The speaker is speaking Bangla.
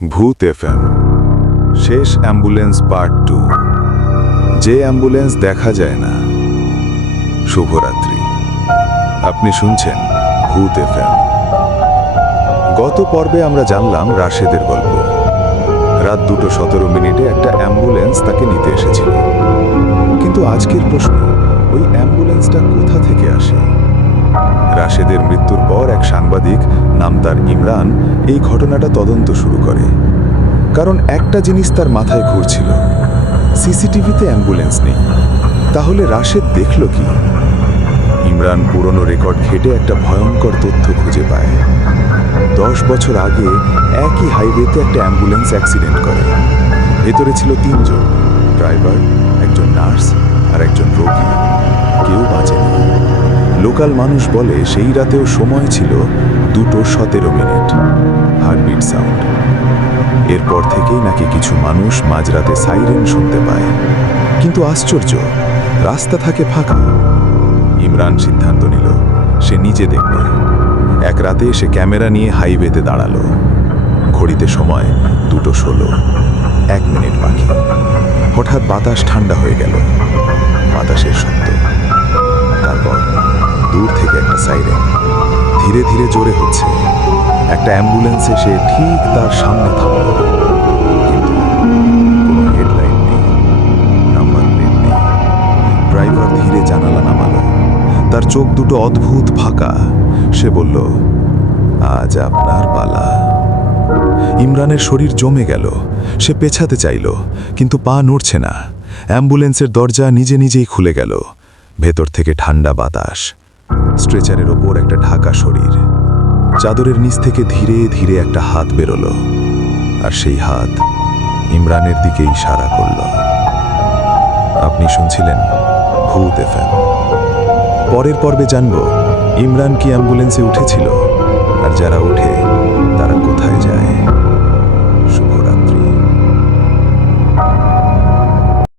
ভূত এফএম শেষ অ্যাম্বুলেন্স পার্ট 2। যে অ্যাম্বুলেন্স দেখা যায় না। শুভরাত্রি। আপনি শুনছেন ভূত এফএম। গত পর্বে আমরা জানলাম রাশেদের গল্প। রাত 2:17 একটা অ্যাম্বুলেন্স তাকে নিতে এসেছিল। কিন্তু আজকের প্রশ্ন, ওই অ্যাম্বুলেন্সটা কোথা থেকে আসে? রাশেদের মৃত্যুর পর এক সাংবাদিক, নাম তার ইমরান, এই ঘটনাটা তদন্ত শুরু করে। কারণ একটা জিনিস তার মাথায় ঘুরছিল, সিসিটিভিতে অ্যাম্বুলেন্স নেই, তাহলে রাশেদ দেখল কি? ইমরান পুরনো রেকর্ড ঘেটে একটা ভয়ঙ্কর তথ্য খুঁজে পায়। 10 বছর আগে একই হাইওয়েতে একটা অ্যাম্বুলেন্স অ্যাক্সিডেন্ট করে। ভেতরে ছিল 3 জন, ড্রাইভার, একজন নার্স আর একজন রোগী। কেউ বাঁচেনি। লোকাল মানুষ বলে সেই রাতেও সময় ছিল 2:17। Heartbeat sound. এরপর থেকেই নাকি কিছু মানুষ মাঝরাতে সাইরেন শুনতে পায়। কিন্তু আশ্চর্য, রাস্তা থাকে ফাঁকা। ইমরান সিদ্ধান্ত নিল সে নিজে দেখবে। এক রাতে সে ক্যামেরা নিয়ে হাইওয়েতে দাঁড়ালো। ঘড়িতে সময় 2:16, 1 মিনিট বাকি। হঠাৎ বাতাস ঠান্ডা হয়ে গেল। বাতাসের শব্দ। তারপর দূর থেকে একটা সাইরেন, ধীরে ধীরে জোরে হচ্ছে। একটা অ্যাম্বুলেন্স এসে ঠিক তার সামনে থামল। কিন্তু কোনো হেডলাইট নেই, নাম্বার প্লেট নেই। ড্রাইভার ধীরে জানালা নামালো। তার চোখ দুটো অদ্ভুত ফাঁকা। সে বলল, আজ আপনার পালা। ইমরানের শরীর জমে গেল। সে পেছাতে চাইল, কিন্তু পা নড়ছে না। অ্যাম্বুলেন্সের দরজা নিজে নিজেই খুলে গেল। ভেতর থেকে ঠান্ডা বাতাস। স্ট্রেচারের ওপর একটা ঢাকা শরীর। চাদরের নিচ থেকে ধীরে ধীরে একটা হাত বেরোলো, আর সেই হাত ইমরানের দিকে ইশারা করল। আপনি শুনছিলেন ভূত এফএম। পরের পর্বে জানব ইমরান কি অ্যাম্বুলেন্সে উঠেছিল, আর যারা উঠে